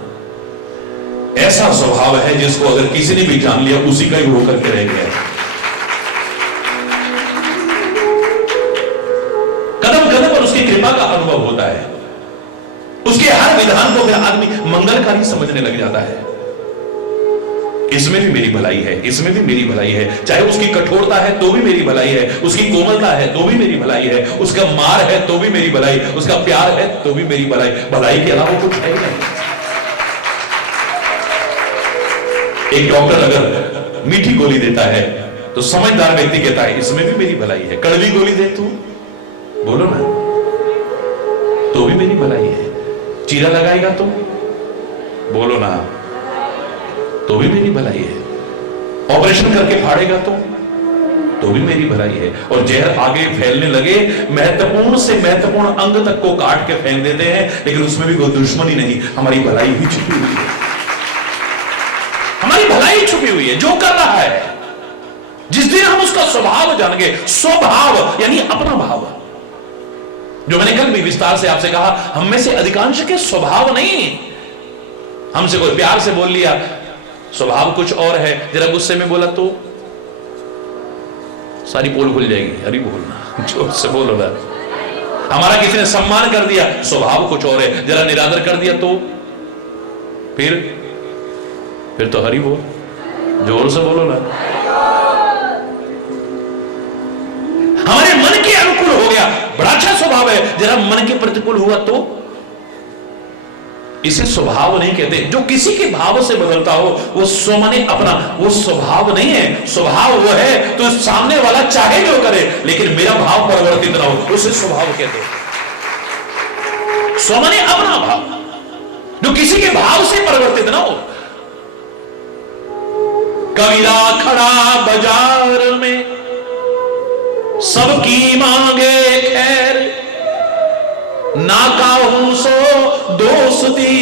ऐसा स्वभाव है जिसको अगर किसी ने भी जान लिया, उसी का ही होकर के रह गया। कदम कदम पर उसकी कृपा का अनुभव होता है। उसके हर विधान को फिर आदमी मंगलकारी समझने लग जाता है। इसमें भी मेरी भलाई है, इसमें भी मेरी भलाई है। चाहे उसकी कठोरता है तो भी मेरी भलाई है, उसकी कोमलता है तो भी मेरी भलाई है, उसका मार है तो भी मेरी भलाई, उसका प्यार है तो भी मेरी भलाई। भलाई के अलावा कुछ है नहीं। एक डॉक्टर अगर मीठी गोली देता है तो समझदार व्यक्ति कहता है इसमें भी मेरी भलाई है। कड़वी गोली दे तू, बोलो ना, तो भी मेरी भलाई है। चीरा लगाएगा तो, बोलो ना, तो भी मेरी भलाई है। ऑपरेशन करके फाड़ेगा तो भी मेरी भलाई है। और जहर आगे फैलने लगे, महत्वपूर्ण से महत्वपूर्ण अंग तक को काट के फेंक देते हैं, लेकिन उसमें भी कोई दुश्मनी नहीं, हमारी भलाई ही छुपी हुई है। हमारी भलाई छुपी हुई है। जो कर रहा है, जिस दिन हम उसका स्वभाव जान गए, स्वभाव यानी अपना भाव, जो मैंने कल भी विस्तार से आपसे कहा, हम में से अधिकांश के स्वभाव नहीं। हमसे कोई प्यार से बोल लिया, स्वभाव कुछ और है, जरा गुस्से में बोला तो सारी पोल खुल जाएगी। अरे बोलना, जोर से बोलो ना। हमारा किसी ने सम्मान कर दिया, स्वभाव कुछ और है, जरा निरादर कर दिया तो फिर तो हरि बोल, जोर से बोलो ना। हमारे मन के अनुकूल हो गया, बड़ा अच्छा स्वभाव है, जरा मन के प्रतिकूल हुआ तो इसे स्वभाव नहीं कहते। जो किसी के भाव से बदलता हो वो स्वमने अपना, वो स्वभाव नहीं है। स्वभाव वो है तो सामने वाला चाहे जो करे लेकिन मेरा भाव परिवर्तित ना हो, उसे स्वभाव कहते हैं। स्वमने अपना भाव, जो किसी के भाव से परिवर्तित ना हो। कबीरा खड़ा बाजार में सबकी मांगे खैर, ना काहू सो दोस्ती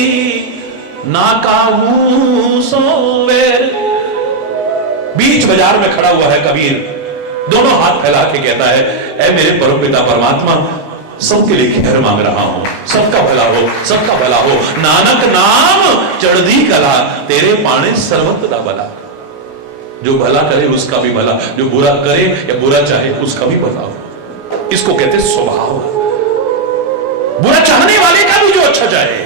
ना काहू सो वैर। बीच बाजार में खड़ा हुआ है कबीर, दोनों हाथ फैला के कहता है, ऐ मेरे परमपिता परमात्मा, सबके लिए खैर मांग रहा हूं, सबका भला हो, सबका भला हो। नानक नाम चढ़दी कला, तेरे पाने सर्वत्र दा भला। जो भला करे उसका भी भला, जो बुरा करे या बुरा चाहे उसका भी भला हो। इसको कहते स्वभाव। बुरा चाहने वाले का भी जो अच्छा चाहे,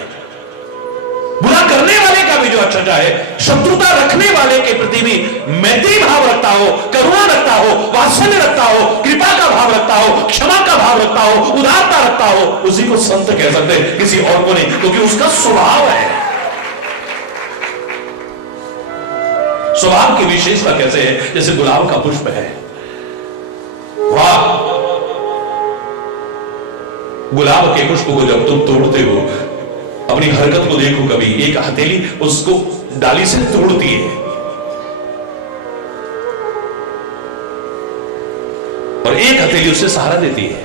बुरा करने वाले का भी जो अच्छा चाहे, शत्रुता रखने वाले के प्रति भी मैत्री भाव रखता हो, करुणा रखता हो, वात्सल्य रखता हो, कृपा का भाव रखता हो, क्षमा का भाव रखता हो, उदारता रखता हो, उसी को संत कह सकते हैं, किसी और को नहीं, क्योंकि उसका स्वभाव है। स्वभाव की विशेषता कैसे है? जैसे गुलाब का पुष्प है, वाह, गुलाब के पुष्प को जब तुम तोड़ते हो, अपनी हरकत को देखो, कभी एक हथेली उसको डाली से तोड़ती है और एक हथेली उससे सहारा देती है।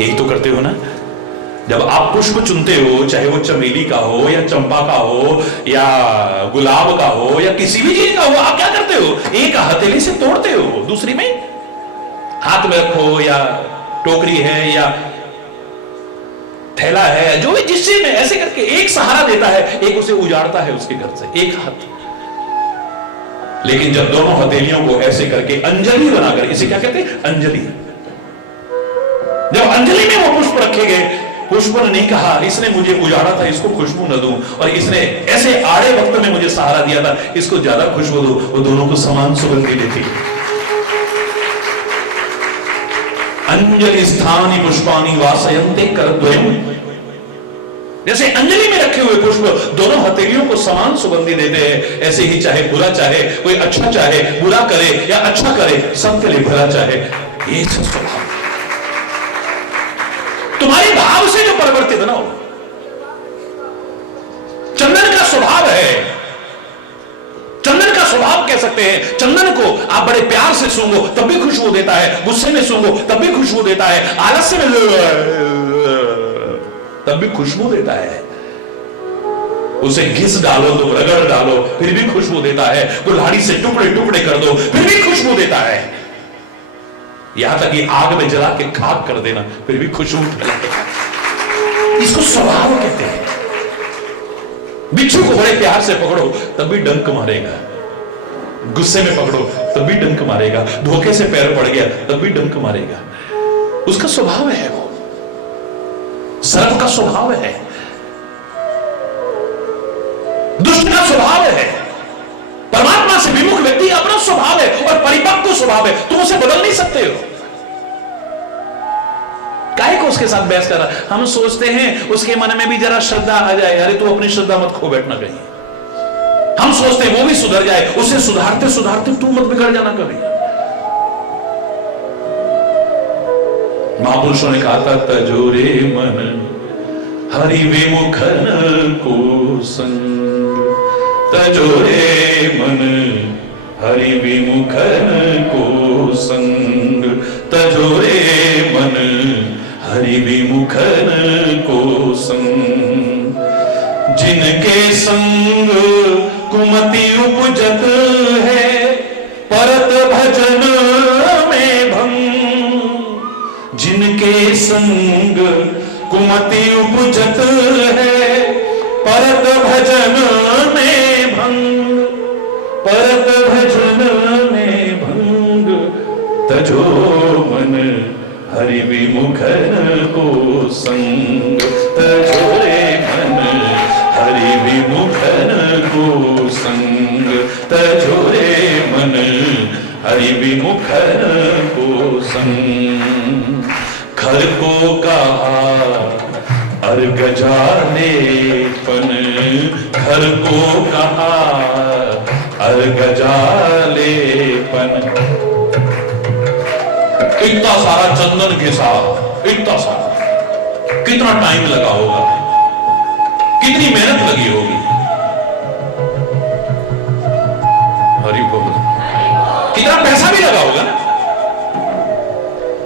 यही तो करते हो ना जब आप पुष्प चुनते हो, चाहे वो चमेली का हो या चंपा का हो या गुलाब का हो या किसी भी चीज का हो, आप क्या करते हो? एक हथेली से तोड़ते हो, दूसरी में हाथ में रखो, या टोकरी है या थैला है, जो भी जिस चीज में, ऐसे करके एक सहारा देता है, एक उसे उजाड़ता है उसके घर से, एक हाथ। लेकिन जब दोनों हथेलियों को ऐसे करके अंजलि बनाकर, इसे क्या कहते हैं? अंजलि। जब अंजलि में वो पुष्प रखे गए, पुष्प ने नहीं कहा इसने मुझे उजाड़ा था, इसको खुशबू न दूं, और इसने ऐसे आड़े वक्त में मुझे सहारा दिया था, इसको ज्यादा खुशबू दो। वो दोनों को समान सुगंधी देती। अंजलि स्थानी पुष्पानी वासयन्ते करद्वयम्। जैसे अंजलि में रखे हुए पुष्प दोनों हथेलियों को समान सुगंधी देते हैं, ऐसे ही चाहे बुरा चाहे कोई, अच्छा चाहे बुरा करे या अच्छा करे, सबके लिए भला चाहे, ये स्वभाव। तुम्हारे भाव से जो परिवर्तित ना हो, चंदन का स्वभाव है। चंदन का स्वभाव कह सकते हैं, चंदन को आप बड़े प्यार से सूंघो तब भी खुशबू देता है, गुस्से में सूंघो तब भी खुशबू देता है, आलस्य में तब भी खुशबू देता है, उसे घिस डालो तो रगड़ डालो फिर भी खुशबू देता है, कुल्हाड़ी से टुकड़े टुकड़े कर दो फिर भी खुशबू देता है, यहां तक कि आग में जला के खाक कर देना फिर भी खुशबू फैलाएगा। इसको स्वभाव कहते हैं। बिच्छू को बड़े प्यार से पकड़ो तब भी डंक मारेगा, गुस्से में पकड़ो तब भी डंक मारेगा, धोखे से पैर पड़ गया तब भी डंक मारेगा। उसका स्वभाव है, वो सर्प का स्वभाव है, दुष्ट का स्वभाव है। परमात्मा से विमुख व्यक्ति अपना स्वभाव है और परिपक्व स्वभाव है, तुम उसे बदल नहीं सकते हो। काहे को उसके साथ बहस कर रहा? हम सोचते हैं उसके मन में भी जरा श्रद्धा आ जाए, अरे तू अपनी श्रद्धा मत खो बैठना कहीं। हम सोचते हैं वो भी सुधर जाए, उसे सुधारते सुधारते तू मत बिगड़ जाना कभी। महापुरुषों ने कहा था, तजोरे मन हरि विमुखन को संग, तजोरे मन हरि विमुखन को संग, तजोरे मन हरि विमुखन को संग। जिनके संग कुमति उपजत है, परत भजन में भंग। जिनके संग कुमति उपजत है, परत भजन में भंग, परत भजन में भंग। तजो मन हरि विमुखन को संग, तजोरे मन हरि विमुखन को संग, तजोरे मन हरि विमुख को संग। घर को कहा अर्घ जालेपन, घर को कहा अर्घ जालेपन। इतना सारा चंदन के साथ, इतना सारा, कितना टाइम लगा होगा, कितनी मेहनत लगी होगी। हरि बोल। कितना पैसा भी लगा होगा।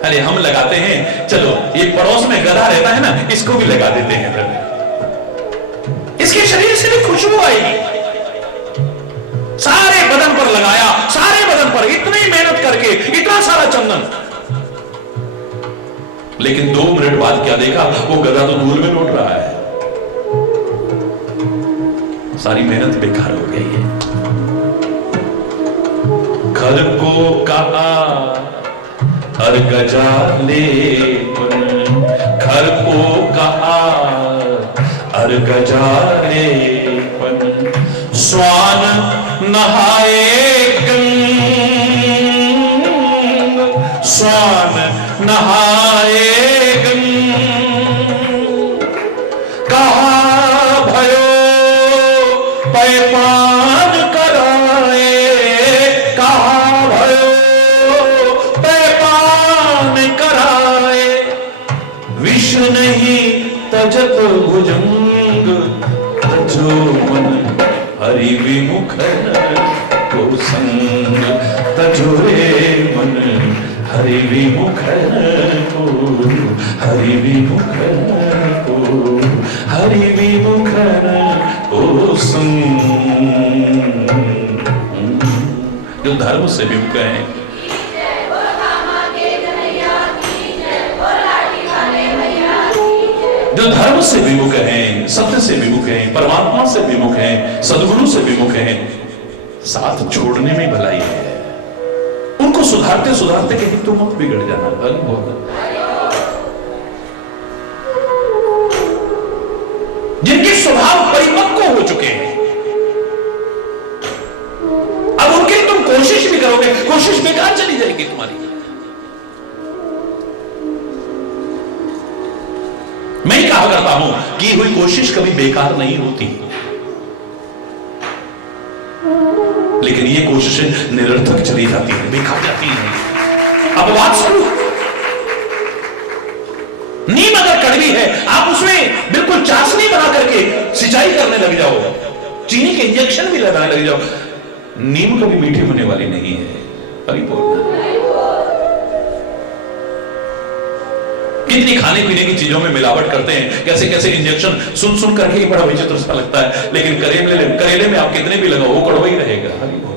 अरे हम लगाते हैं, चलो ये पड़ोस में गधा रहता है ना, इसको भी लगा देते हैं, इसके शरीर से भी खुशबू आएगी। सारे बदन पर लगाया, सारे बदन पर, इतनी मेहनत करके, इतना सारा चंदन, लेकिन 2 मिनट बाद क्या देखा, वो गधा तो धूल में लौट रहा है। सारी मेहनत बेकार हो गई है। घर को कहा अर्घ जालेपन, घर को कहा अर्घ जालेपन। स्वान नहाए गंग, स्वान नहाए गंग। कहा भयो पैपान कराए, कहा भयो पैपान कराए। विष नहीं तजत भुजंग, तजो मन हरि विमुख को संग। तजो रे मन हरि विमुख को, हरि विमुख को, हरि विमुख को संग। जो धर्म से विमुख हैं, जो धर्म से विमुख हैं, सत्य से विमुख हैं, परमात्मा से विमुख हैं, सद्गुरु से विमुख हैं, साथ छोड़ने में भलाई है। उनको सुधारते सुधारते कहीं तो मत बिगड़ जाना। जिनके स्वभाव परिपक्व हो चुके हैं, अब उनके लिए तुम कोशिश भी करोगे, कोशिश बेकार चली जाएगी तुम्हारी। मैं ही कहा करता हूं कि हुई कोशिश कभी बेकार नहीं होती, लेकिन ये कोशिशें निरर्थक चली जाती हैं, बेकार जाती हैं। अब बात सुनो, नीम अगर कड़वी है, आप उसमें बिल्कुल चाशनी बना करके सिंचाई करने लग जाओ, चीनी के इंजेक्शन भी लगाने लग जाओ, नीम कभी मीठी होने वाली नहीं है। हरि बोल। कितनी खाने पीने की चीजों में मिलावट करते हैं, कैसे कैसे इंजेक्शन, सुन सुन करके ही बड़ा विचित्र सा लगता है। लेकिन करेले में आप कितने भी लगाओ, वो कड़वा ही रहेगा। हरि बोल।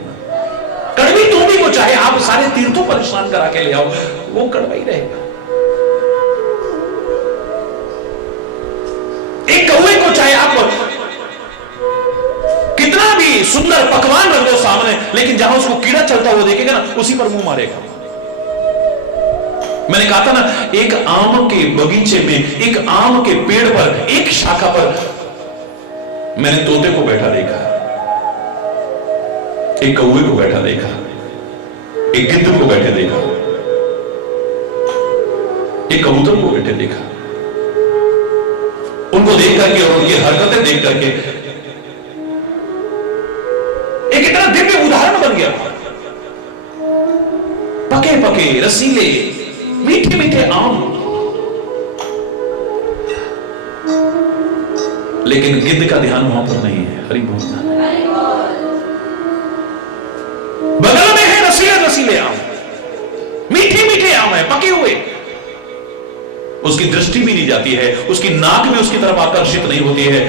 कड़वी तुम भी को चाहे आप सारे तीर्थों पर स्नान करा के ले आओ, वो कड़वा ही रहेगा। एक कौवे को चाहे आप कितना भी सुंदर पकवान रख दो सामने, लेकिन जहां उसको कीड़ा चलता हुआ देखेगा ना, उसी पर मुंह मारेगा। मैंने कहा था ना, एक आम के बगीचे में, एक आम के पेड़ पर, एक शाखा पर मैंने तोते को बैठा देखा, एक कौवे को बैठा देखा, एक गिद्ध को बैठे देखा, एक कबूतर को बैठे देखा। उनको देख करके और उनकी हरकतें देख करके एक इतना दिव्य उदाहरण बन गया। पके पके रसीले मीठे मीठे आम, लेकिन गिद्ध का ध्यान वहां पर नहीं है। हरि बोल। बगल में है रसीले रसीले आम, मीठे मीठे आम है, पके हुए। उसकी दृष्टि भी नहीं जाती है, उसकी नाक भी उसकी तरफ आकर्षित नहीं होती है,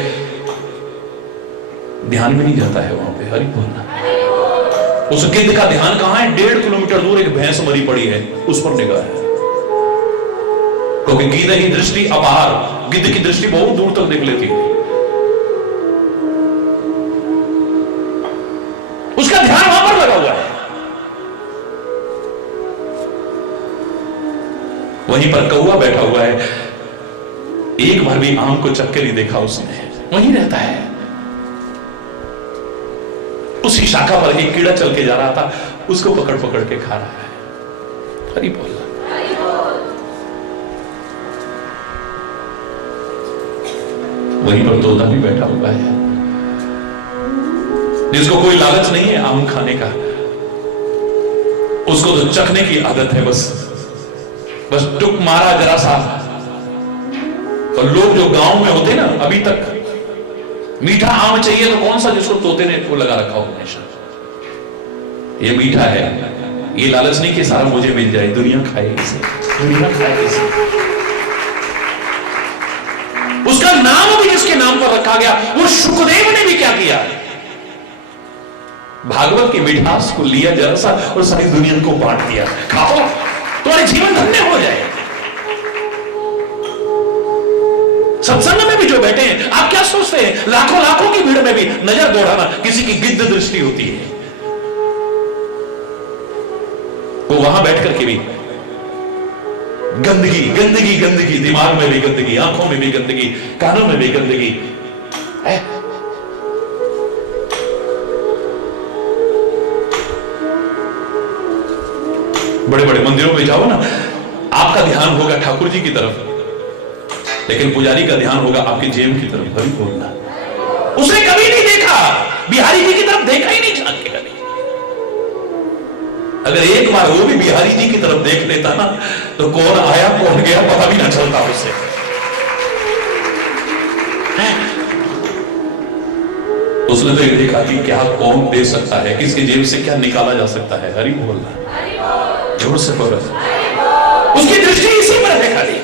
ध्यान भी नहीं जाता है वहां पे। हरि बोलना। उस गिद्ध का ध्यान कहां है? 1.5 किलोमीटर दूर एक भैंस मरी पड़ी है, उस पर निगाह है। क्योंकि गिद्ध की दृष्टि अपार, गिद्ध की दृष्टि बहुत दूर तक देख लेती है। उसका ध्यान वहां पर लगा हुआ है। वहीं पर कौवा बैठा हुआ है, एक बार भी आम को चक्के नहीं देखा उसने, वहीं रहता है। उसी शाखा पर एक कीड़ा चल के जा रहा था, उसको पकड़ पकड़ के खा रहा है। हरि बोल। वहीं पर तोता भी बैठा हुआ है, जिसको कोई लालच नहीं है आम खाने का, उसको तो चखने की आदत है, बस टुक मारा जरा सा। और लोग जो गांव में होते ना, अभी तक मीठा आम चाहिए तो कौन सा, जिसको तोते ने वो लगा रखा हो हमेशा, ये मीठा है, ये लालच नहीं कि सारा मुझे मिल जाए, दुनिया खाए इसे, दुनिया खाए इसे। उसका नाम भी जिसके नाम पर रखा गया, वो शुकदेव ने भी क्या किया, भागवत की मिठास को लिया जरा सा और सारी दुनिया को बांट दिया। खाओ, तुम्हारे जीवन धन्य हो जाए। सत्संग में भी जो बैठे हैं, आप क्या सोचते हैं, लाखों लाखों की भीड़ में भी नजर दौड़ाना किसी की गिद्ध दृष्टि होती है, वो वहां बैठ करके भी गंदगी गंदगी गंदगी, दिमाग में भी गंदगी, आंखों में भी गंदगी, कानों में भी गंदगी है। बड़े बड़े मंदिरों में जाओ ना, आपका ध्यान होगा ठाकुर जी की तरफ, लेकिन पुजारी का ध्यान होगा आपके जेब की तरफ। हरि बोलना। उसने कभी नहीं देखा, बिहारी जी की तरफ देखा ही नहीं झांक के कभी। अगर एक बार वो भी बिहारी जी की तरफ देख लेता ना, तो कौन आया कौन गया पता भी ना चलता उससे। उसने तो ये देखा कि क्या कौन दे सकता है, किसकी जेब से क्या निकाला जा सकता है। हरि बोलना, जोर से बोल। उसकी दृष्टि इसी पर है खाली।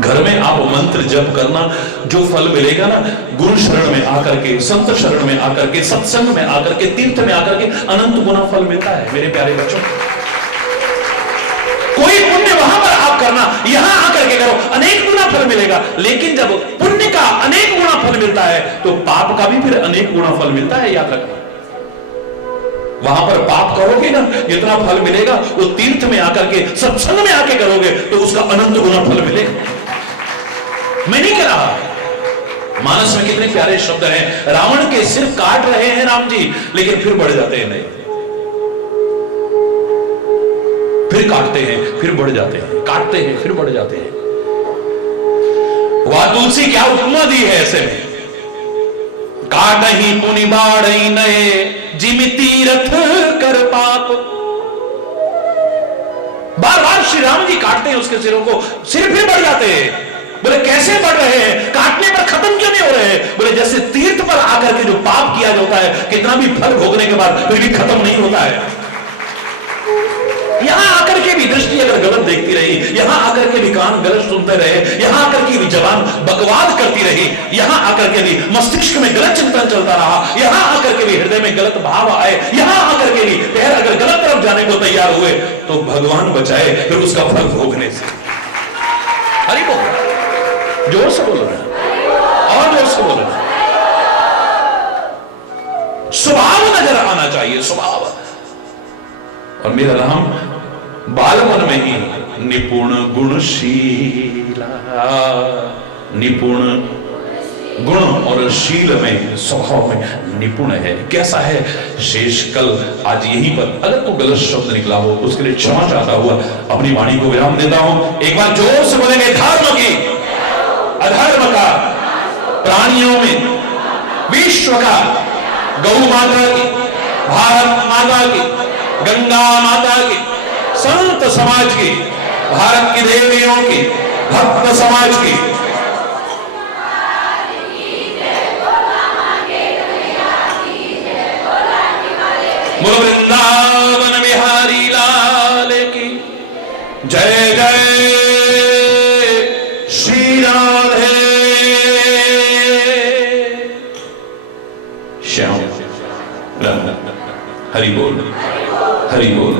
घर में आप मंत्र जप करना, जो फल मिलेगा ना, गुरु शरण में आकर के, संत शरण में आकर के, सत्संग में आकर के, तीर्थ में आकर के अनंत गुना फल मिलता है मेरे प्यारे बच्चों। कोई पुण्य वहां पर आप करना, यहां आकर के करो, अनेक गुना फल मिलेगा। लेकिन जब पुण्य का अनेक गुना फल मिलता है, तो पाप का भी फिर अनेक गुना फल मिलता है, याद रखना। वहां पर पाप करोगे ना, जितना फल मिलेगा वो तीर्थ में आकर के, सत्संग में आके करोगे तो उसका अनंत गुना फल मिलेगा। मैं नहीं कह रहा। मानस में कितने प्यारे शब्द हैं, रावण के सिर काट रहे हैं राम जी, लेकिन फिर बढ़ जाते हैं, नहीं, फिर काटते हैं फिर बढ़ जाते हैं, काटते हैं फिर बढ़ जाते हैं। वह तुलसी क्या उपमा दी है ऐसे में, काट ही पुनि बाढ़ नए जिमि तीरथ कर पाप। बार बार श्री राम जी काटते हैं उसके सिरों को, सिर फिर बढ़ जाते हैं। बोले कैसे बढ़ रहे हैं, काटने पर खत्म क्यों नहीं हो रहे हैं? बोले जैसे तीर्थ पर आकर के जो पाप किया जाता है, कितना भी फल भोगने के बाद फिर भी खत्म नहीं होता है। यहां आकर के भी दृष्टि अगर गलत देखती रही, यहां आकर के भी कान गलत सुनते रहे, यहां आकर के भी जबान बकवाद करती रही, यहां आकर के भी मस्तिष्क में गलत चिंतन चलता रहा, यहां आकर के भी हृदय में गलत भाव आए, यहां आकर के भी पैर अगर गलत तरफ जाने को तैयार हुए, तो भगवान बचाए फिर उसका फल भोगने से। हरि बोल, जोर से बोल रहे हैं और जोर से बोल रहे हैं। स्वभाव नजर आना चाहिए, स्वभाव। और मेरा नाम बालमन में ही निपुण गुणशीला, निपुण गुण और शील में, स्वभाव में निपुण है। कैसा है शेष कल आज यहीं पर, अगर कोई गलत शब्द निकला हो उसके लिए क्षमा चाहता हुआ अपनी वाणी को विराम देता हूं। एक बार जोर से बोलेंगे, धर्म की अधर्म का, प्राणियों में विश्व का, गौ माता की, भारत माता की, गंगा माता की, संत समाज की, भारत की देवियों की, भक्त समाज की, बोलो वृंदावन बिहारी लाल की जय जय श्री राधे श्याम। हरि बोल, हरि बोल।